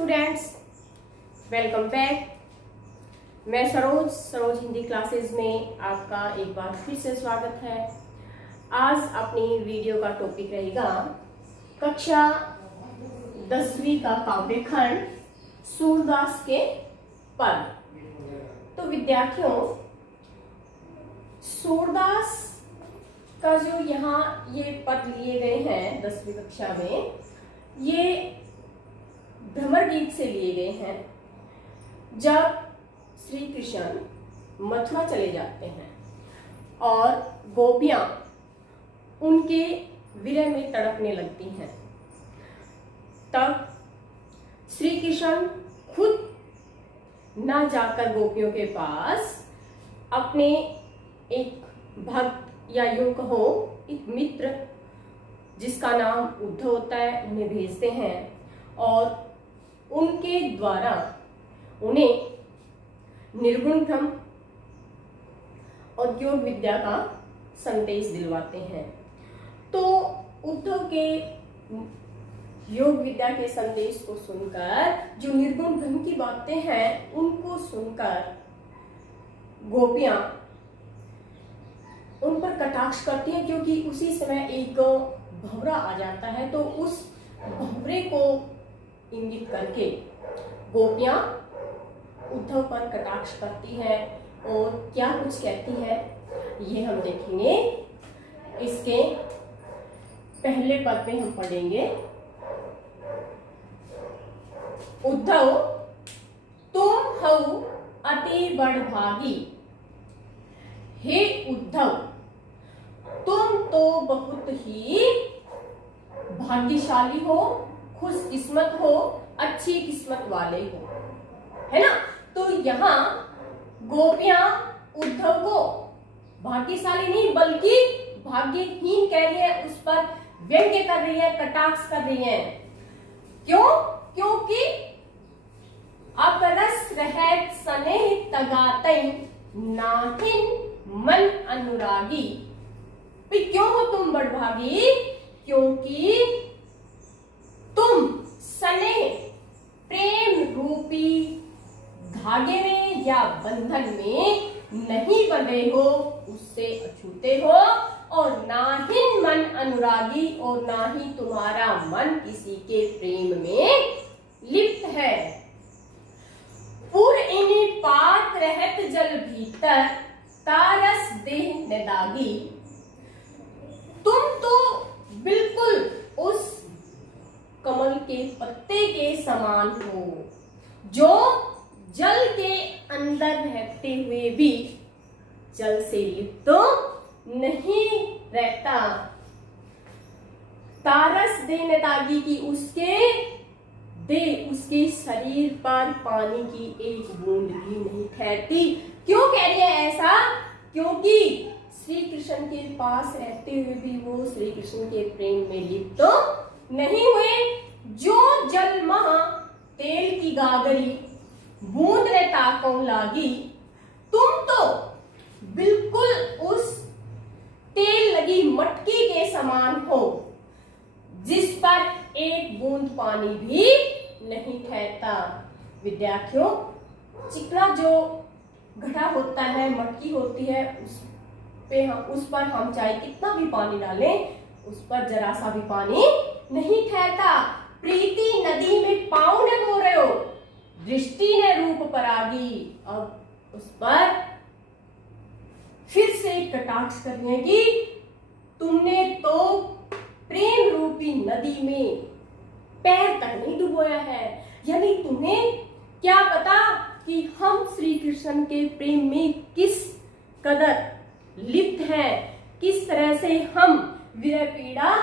Students, welcome back. मैं Saroj Hindi classes में आपका एक बार फिर से स्वागत है। आज अपनी वीडियो का टॉपिक रहेगा कक्षा 10वीं का काव्य खंड सूरदास के पद। तो विद्यार्थियों, सूरदास का जो यहाँ ये पद लिए गए हैं 10वीं कक्षा में, ये भ्रमर गीत से लिए गए हैं। जब श्री कृष्ण मथुरा चले जाते हैं और गोपियां उनके विरह में तड़पने लगती हैं, तब श्री कृष्ण खुद ना जाकर गोपियों के पास अपने एक भक्त या यूं कहो एक मित्र जिसका नाम उद्धव होता है, उन्हें भेजते हैं और उनके द्वारा उन्हें निर्गुण ब्रह्म और योग विद्या का संदेश दिलवाते हैं। तो उद्धव के योग विद्या के संदेश को सुनकर, जो निर्गुण ब्रह्म की बातें हैं उनको सुनकर गोपियां उन पर कटाक्ष करती हैं, क्योंकि उसी समय एक भंवरा आ जाता है। तो उस भंवरे को इंगित करके गोपियां उद्धव पर कटाक्ष करती है और क्या कुछ कहती है ये हम देखेंगे। इसके पहले पद में हम पढ़ेंगे, उद्धव तुम हऊ अति बड़भागी, हे उद्धव तुम तो बहुत ही भाग्यशाली हो, खुशकिस्मत हो, अच्छी किस्मत वाले हो, है ना। तो यहाँ गोपियां उद्धव को भाग्यशाली नहीं बल्कि भाग्यहीन कह रही है, उस पर व्यंग्य कर रही है, कटाक्ष कर रही है। क्यों? क्योंकि अपरस रहत स्नेह तगातई नाहिन मन अनुरागी। क्यों हो तुम बड़भागी? क्योंकि तुम स्नेह प्रेम रूपी धागे में या बंधन में नहीं बंधे हो, उससे अछूते हो, और ना ही मन अनुरागी, और ना ही तुम्हारा मन किसी के प्रेम में लिप्त है। पुर इन्हीं पात रहत जल भीतर तारस देह निदागी। तुम तो बिल्कुल उस कमल के पत्ते के समान हो जो जल के अंदर रहते हुए भी जल से लिप्त तो नहीं रहता। तारस दे नेतागी की उसके शरीर पर पानी की एक बूंद भी नहीं ठहरती। क्यों कह रही है ऐसा? क्योंकि श्री कृष्ण के पास रहते हुए भी वो श्री कृष्ण के प्रेम में लिप्त तो नहीं हुए। जो जल महा तेल की गागरी बूंद ने ताकों लागी। तुम तो बिल्कुल उस तेल लगी मटकी के समान हो जिस पर एक बूंद पानी भी नहीं ठहरता। विद्यार्थियों, चिकना जो घड़ा होता है, मटकी होती है, उस पर हम चाहे कितना भी पानी डालें, उस पर जरा सा भी पानी नहीं ठहरता। प्रीति नदी में पाँव ने बो रहे हो, दृष्टि ने रूप परागी। अब उस पर फिर से कटाक्ष करने की, तुमने तो प्रेम रूपी नदी में पैर तक नहीं डुबोया है। यानी तुम्हें क्या पता कि हम श्री कृष्ण के प्रेम में किस कदर लिप्त है, किस तरह से हम विरह पीड़ा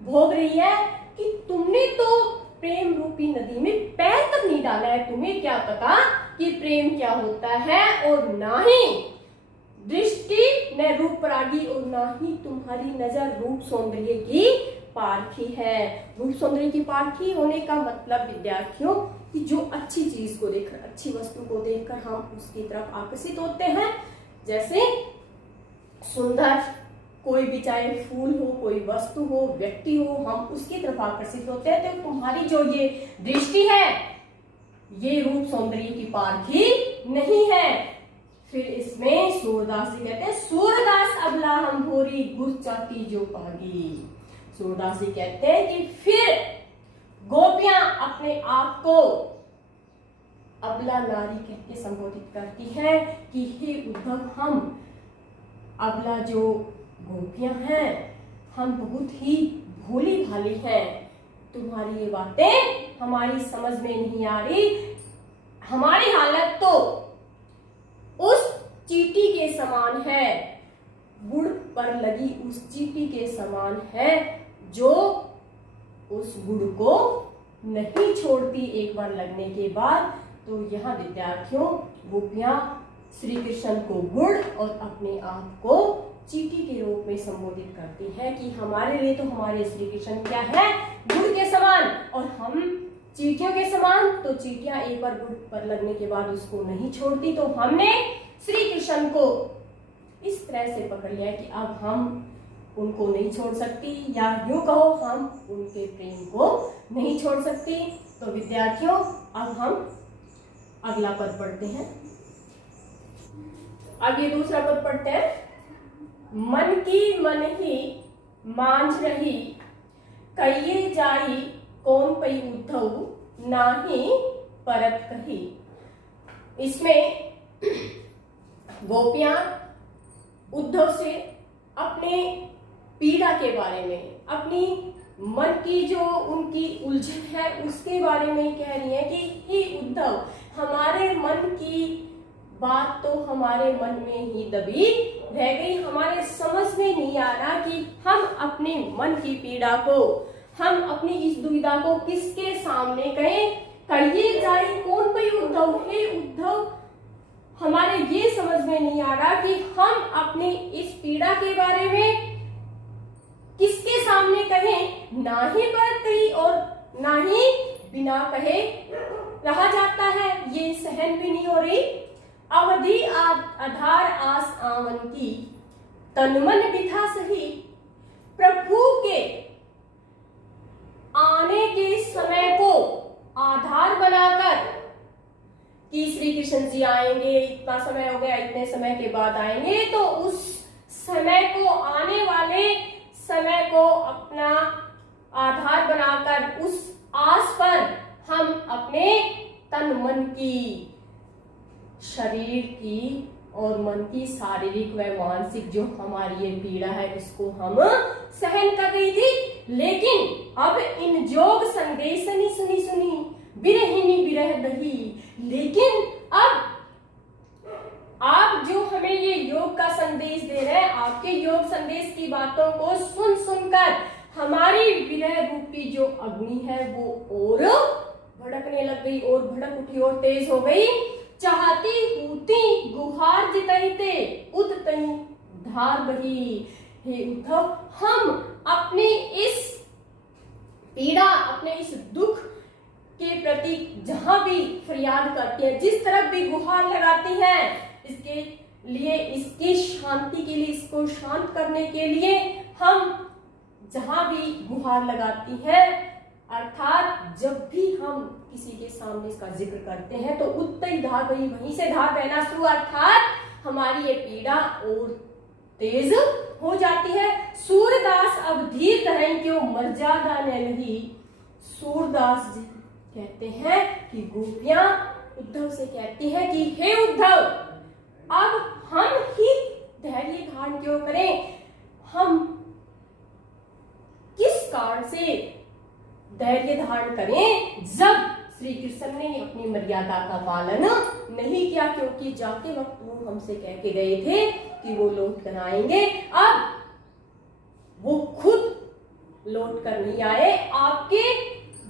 भोग रही है, कि तुमने तो प्रेम रूपी नदी में पैर तक नहीं डाला है। तुम्हें क्या पता कि प्रेम क्या होता है, और ना ही दृष्टि ने रूप परागी, और ना ही तुम्हारी नजर रूप सौंदर्य की पारखी है। रूप सौंदर्य की पारखी होने का मतलब विद्यार्थियों कि जो अच्छी चीज को देखकर, अच्छी वस्तु को देखकर हम उसकी तरफ आकर्षित होते हैं। जैसे सुंदर कोई भी, चाहे फूल हो, कोई वस्तु हो, व्यक्ति हो, हम उसकी तरफ आकर्षित होते हैं। तो तुम्हारी जो ये दृष्टि है ये रूप सौंदर्य की पारखी नहीं है। फिर इसमें सूरदास जी कहते हैं, सूरदास अबला हम भोरी गुर चाती जो पागी। सूरदास जी कहते हैं कि फिर गोपियां अपने आप को अबला नारी कहकर संबोधित करती है कि हे उद्धव, हम अबला जो गोपियां हैं, हम बहुत ही भोली भाली हैं, तुम्हारी ये बातें हमारी समझ में नहीं आ रही। हमारी हालत तो उस चींटी के समान है, गुड़ पर लगी उस चींटी के समान है, जो उस गुड़ को नहीं छोड़ती एक बार लगने के बाद। तो यहाँ विद्यार्थियों, गोपियां श्री कृष्ण को गुड़ और अपने आप को चींटी के रूप में संबोधित करती है कि हमारे लिए तो हमारे श्री कृष्ण क्या है, गुड़ के समान, और हम चींटियों के समान। तो चींटियां एक बार गुड़ पर लगने के बाद उसको नहीं छोड़ती, तो हमने श्री कृष्ण को इस तरह से पकड़ लिया कि अब हम उनको नहीं छोड़ सकती, या यूं कहो हम उनके प्रेम को नहीं छोड़ सकती। तो विद्यार्थियों, अब हम अगला पद पढ़ते हैं। अब ये दूसरा पद पढ़ते हैं। मन की मन ही मांझ रही, कहिए जाई कौन पई उद्धव नाही परत कही। इसमें गोपियां उद्धव से अपने पीड़ा के बारे में, अपनी मन की जो उनकी उलझन है उसके बारे में कह रही है कि हे उद्धव, हमारे मन की बात तो हमारे मन में ही दबी रह गई, हमारे समझ में नहीं आ रहा कि हम अपने मन की पीड़ा को, हम अपनी इस दुविधा को किसके सामने कहें। कहिए जाई कौन पई उद्धव, हे उद्धव, हमारे ये समझ में नहीं आ रहा कि हम अपनी इस पीड़ा के बारे में किसके सामने कहें। ना ही परत कही और ना ही बिना कहे रहा जाता है, ये सहन भी नहीं हो रही। अवधि आधार आस आवन की, तन मन बिथा सही, प्रभु के आने के समय को आधार बनाकर कि श्री कृष्ण जी आएंगे, इतना समय हो गया, इतने समय के बाद आएंगे, तो उस समय को, आने वाले समय को अपना आधार बनाकर उस आस पर हम अपने तन मन की, शरीर की और मन की शारीरिक व मानसिक जो हमारी ये पीड़ा है इसको हम सहन कर रही थी। लेकिन अब इन जोग संदेश सुनी बिरहिनी बिरह दही, लेकिन अब आप जो हमें ये योग का संदेश दे रहे हैं, आपके योग संदेश की बातों को सुन सुनकर हमारी विरह रूपी जो अग्नि है वो और भड़कने लग गई, और भड़क उठी और तेज हो गई। चाहती हूती गुहार जितैते उत तई धार बही। हे उद्धव, हम अपनी इस पीड़ा, अपने इस दुख के प्रति जहां भी फरियाद करते हैं, जिस तरफ भी गुहार लगाती हैं, इसके लिए, इसकी शांति के लिए, इसको शांत करने के लिए हम जहां भी गुहार लगाती है, अर्थात जब भी हम किसी के सामने इसका जिक्र करते हैं तो उत्तरी धार बही, वहीं से धार बहना शुरू, अर्थात हमारी ये पीड़ा और तेज हो जाती है। सूरदास अब धीर धरें क्यों मर्यादा न लही। सूरदास जी कहते हैं कि गोपियां उद्धव से कहती हैं कि हे उद्धव, अब हम ही धैर्य धारण क्यों करें, हम किस कारण से धैर्य धारण करें जब श्री कृष्ण ने अपनी मर्यादा का पालन नहीं किया, क्योंकि जाते वक्त वो हमसे कह के गए थे कि वो लौट कर आएंगे। अब वो खुद लौट कर नहीं आए, आपके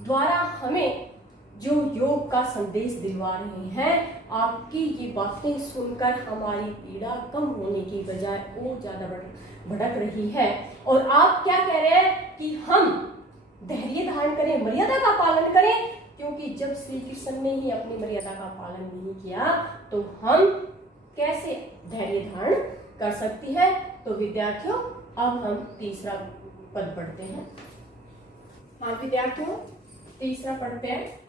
द्वारा हमें जो योग का संदेश दिलवा रहे हैं, आपकी ये बातें सुनकर हमारी पीड़ा कम होने की बजाय और ज्यादा भड़क रही है। और आप क्या कह रहे हैं कि हम धैर्य धारण करें, मर्यादा का पालन करें, क्योंकि जब श्री कृष्ण ने ही अपनी मर्यादा का पालन नहीं किया तो हम कैसे धैर्य धारण कर सकती है। तो विद्यार्थियों, अब हम तीसरा पद पढ़ते हैं। हाँ विद्यार्थियों, तीसरा पढ़ते हैं।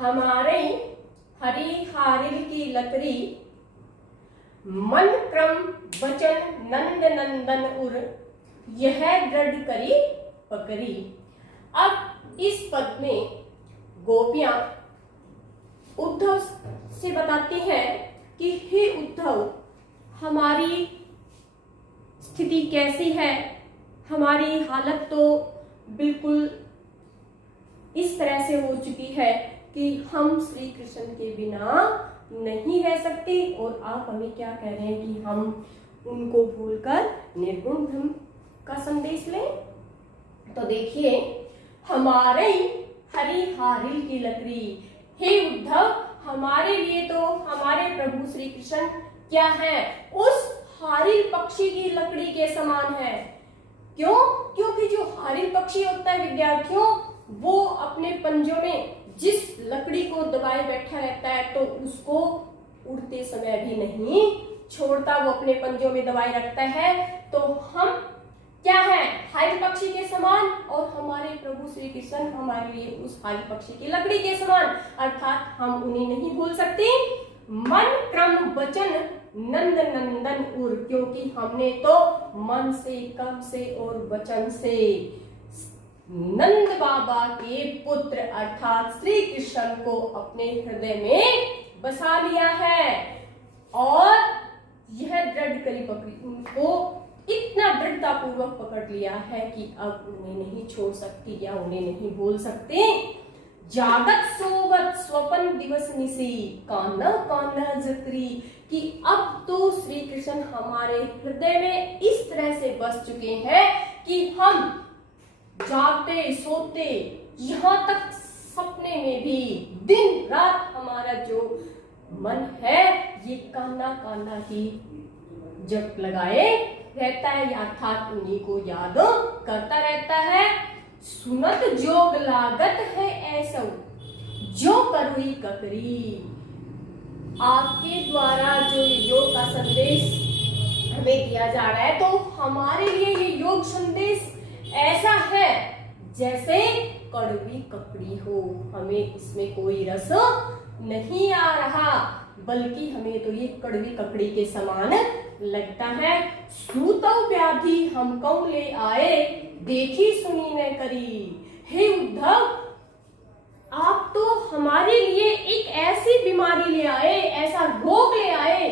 हमारे हरी हारिल की लकड़ी, मन क्रम वचन नंद नंदन उर, यह दृढ़ करी पकड़ी। अब इस पद में गोपियां उद्धव से बताती हैं कि हे उद्धव, हमारी स्थिति कैसी है, हमारी हालत तो बिल्कुल इस तरह से हो चुकी है कि हम श्री कृष्ण के बिना नहीं रह सकते, और आप हमें क्या कह रहे हैं कि हम उनको भूलकर निर्गुण ब्रह्म का संदेश लें। तो देखिए, हमारे हरी हारिल की लकड़ी, हे उद्धव, हमारे लिए तो हमारे प्रभु श्री कृष्ण क्या है, उस हारिल पक्षी की लकड़ी के समान है। क्यों? क्योंकि जो हारिल पक्षी होता है विद्यार्थियों, वो अपने पंजों में जिस लकड़ी को दबाए बैठा रहता है तो उसको उड़ते समय भी नहीं छोड़ता, वो अपने पंजों में दबाए रखता है। तो हम क्या है, हारिल पक्षी के समान, और हमारे प्रभु श्री कृष्ण हमारे लिए उस हारिल पक्षी की लकड़ी के समान, अर्थात हम उन्हें नहीं भूल सकते। मन क्रम वचन नंद नंदन उर, क्योंकि हमने तो मन से, कर्म से और वचन से नंद बाबा के पुत्र अर्थात श्री कृष्ण को अपने हृदय में बसा लिया है, और यह दृढ़ करी पकड़ी, उनको इतना दृढ़ता पूर्वक पकड़ लिया है कि अब उन्हें नहीं छोड़ सकती या उन्हें नहीं भूल सकते। जागत सोवत स्वपन दिवस निसी, कान्हा कान्हा जकरी, कि अब तो श्री कृष्ण हमारे हृदय में इस तरह से बस चुके हैं कि हम जागते सोते, यहाँ तक सपने में भी दिन रात हमारा जो मन है ये कान्हा कान्हा ही जप लगाए रहता है, अर्थात उन्हीं को याद करता रहता है। सुनत जोग लागत है ऐसा जो करुई ककरी, आपके द्वारा जो योग का संदेश हमें दिया जा रहा है, तो हमारे लिए ये योग संदेश ऐसा है जैसे कड़वी ककड़ी हो, हमें इसमें कोई रस नहीं आ रहा, बल्कि हमें तो ये कड़वी ककड़ी के समान लगता है। सूतो व्याधि हम कौ ले आए, देखी सुनी न करी। हे उद्धव, आप तो हमारे लिए एक ऐसी बीमारी ले आए, ऐसा रोग ले आए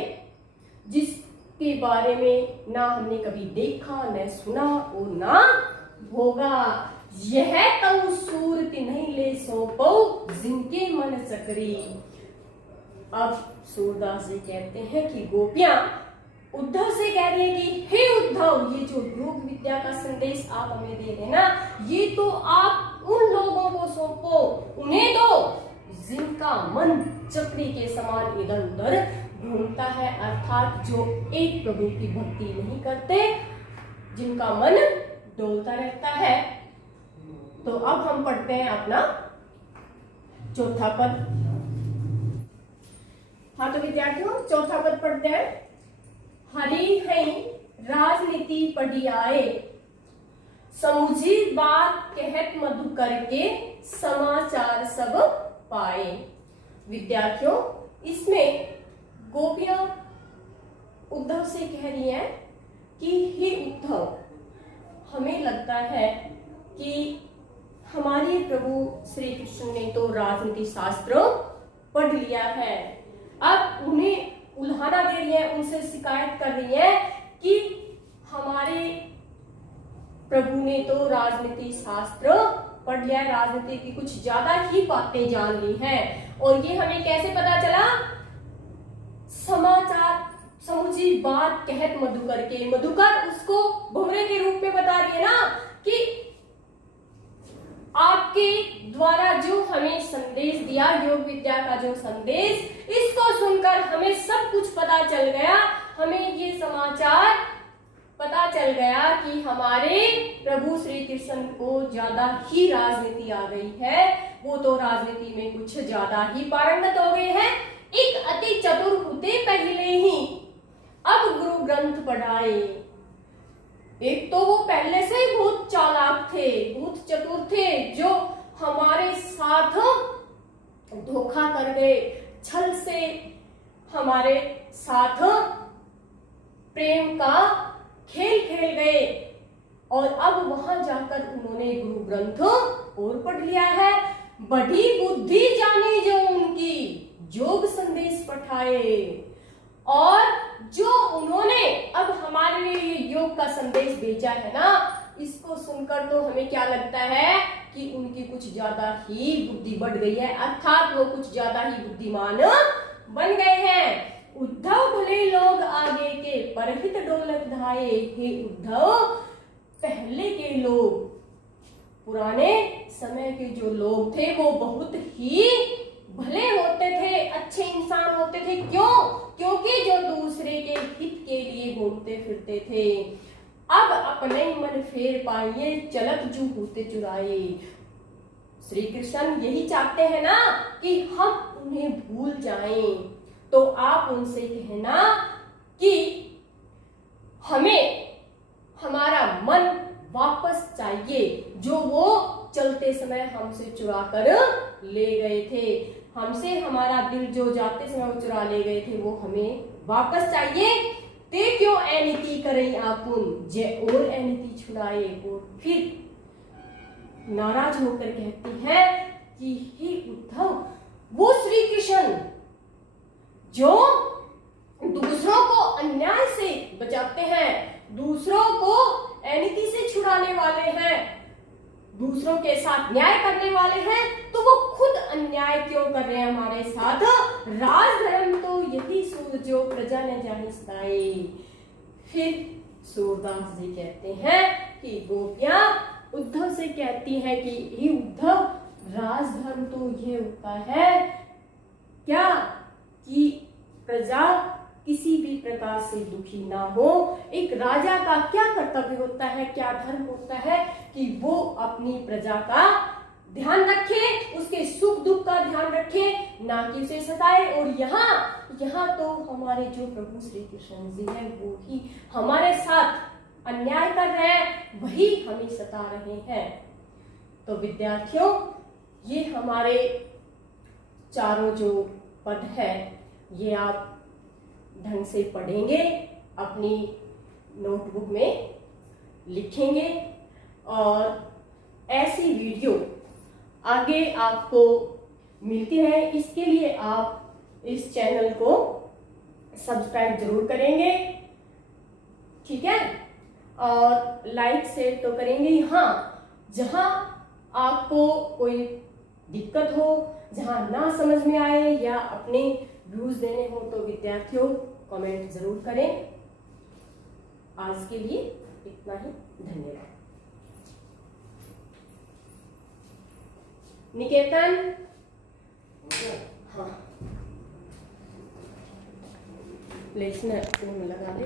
जिसके बारे में ना हमने कभी देखा, न सुना और ना होगा। यह तऊ सूरत नहीं ले सौंपो, जिनके मन सकरी। अब सूरदास जी कहते हैं कि गोपियां उद्धव से कह रही है कि हे उद्धव, ये जो योग विद्या का संदेश आप हमें दे रहे हैं ना, ये तो आप उन लोगों को सौंपो, उन्हें दो जिनका मन चक्री के समान इधर उधर घूमता है, अर्थात जो एक प्रभु की भक्ति नहीं करते, जिनका मन डोलता रहता है। तो अब हम पढ़ते हैं अपना चौथा पद। हाँ तो विद्यार्थियों, चौथा पद पढ़ते हैं। हरि है राजनीति पढ़ी आए, समुझी बात कहत मधु करके, समाचार सब पाए। विद्यार्थियों, इसमें गोपियां उद्धव से कह रही हैं कि हे उद्धव, हमें लगता है कि हमारे प्रभु श्री कृष्ण ने तो राजनीति शास्त्र पढ़ लिया है, अब उन्हें उल्हाना दे रही है, उनसे शिकायत कर रही है कि हमारे प्रभु ने तो राजनीति शास्त्र पढ़ लिया है, राजनीति की कुछ ज्यादा ही बातें जान ली हैं। और ये हमें कैसे पता चला? समाचार समुची बात कहत मधुकर के, मधुकर उसको भंवरे के रूप में बता रही है ना कि आपके द्वारा जो हमें संदेश दिया, योग विद्या का जो संदेश, इसको सुनकर हमें सब कुछ पता चल गया, हमें ये समाचार पता चल गया कि हमारे प्रभु श्री कृष्ण को ज्यादा ही राजनीति आ गई है, वो तो राजनीति में कुछ ज्यादा ही पारंगत हो गए हैं। एक अति चतुर होते पहले ही अब गुरु ग्रंथ पढ़ाए। एक तो वो पहले से ही बहुत चालाक थे, बहुत चतुर थे, जो हमारे साथ धोखा कर गए, छल से हमारे साथ प्रेम का खेल खेल गए, और अब वहां जाकर उन्होंने गुरु ग्रंथ और पढ़ लिया है। बड़ी बुद्धि जानी जो उनकी, जोग संदेश पठाए। और जो उन्होंने अब हमारे लिए ये योग का संदेश भेजा है ना, इसको सुनकर तो हमें क्या लगता है कि उनकी कुछ ज्यादा ही बुद्धि बढ़ गई है, अर्थात वो कुछ ज्यादा ही बुद्धिमान बन गए हैं। उद्धव भले लोग आगे के, परहित डोलक धाये। हे उद्धव, पहले के लोग, पुराने समय के जो लोग थे वो बहुत ही भले होते थे, अच्छे इंसान होते थे। क्यों? क्योंकि जो दूसरे के हित के लिए घूमते फिरते थे। अब अपने मन फेर पाइए, चलत जू होते चुराए। श्री कृष्ण यही चाहते हैं ना कि हम उन्हें भूल जाएं। तो आप उनसे कहना कि हमें हमारा मन वापस चाहिए, जो वो चलते समय हमसे चुरा कर ले गए थे। हमसे हमारा दिल जो जाते समय वो चुरा ले गए थे, वो हमें वापस चाहिए। ते क्यों अनीति करें आपुन, जय और अनीति छुड़ाए। और फिर नाराज होकर कहती है कि हे उद्धव, वो श्री कृष्ण जो दूसरों को अन्याय से बचाते हैं, दूसरों को अनीति से छुड़ाने वाले हैं, दूसरों के साथ न्याय करने वाले हैं, तो वो खुद अन्याय क्यों कर रहे हैं हमारे साथ। राजधर्म तो यही सूर जो प्रजा ने जाहिस्ताए। फिर सूरदास जी कहते हैं कि गोपियां उद्धव से कहती है कि हे उद्धव, राजधर्म तो ये होता है क्या कि प्रजा किसी भी प्रकार से दुखी ना हो। एक राजा का क्या कर्तव्य होता है, क्या धर्म होता है कि वो अपनी प्रजा का ध्यान रखे, उसके सुख दुख का ध्यान रखे, ना कि उसे सताए। और यहाँ तो हमारे जो प्रभु श्री कृष्ण जी हैं वो ही हमारे साथ अन्याय कर रहे हैं, वही हमें सता रहे हैं। तो विद्यार्थियों, ये हमारे चारों जो पद है ये आप ढंग से पढ़ेंगे, अपनी नोटबुक में लिखेंगे, और ऐसी वीडियो आगे आपको मिलती रहे, इसके लिए आप इस चैनल को सब्सक्राइब जरूर करेंगे, ठीक है, और लाइक शेयर तो करेंगे। हाँ, जहां आपको कोई दिक्कत हो, जहां ना समझ में आए या अपने व्यूज देने हो, तो विद्यार्थियों कमेंट जरूर करें। आज के लिए इतना ही, धन्यवाद। निकेतन, हाँ, लेसन लगा दे।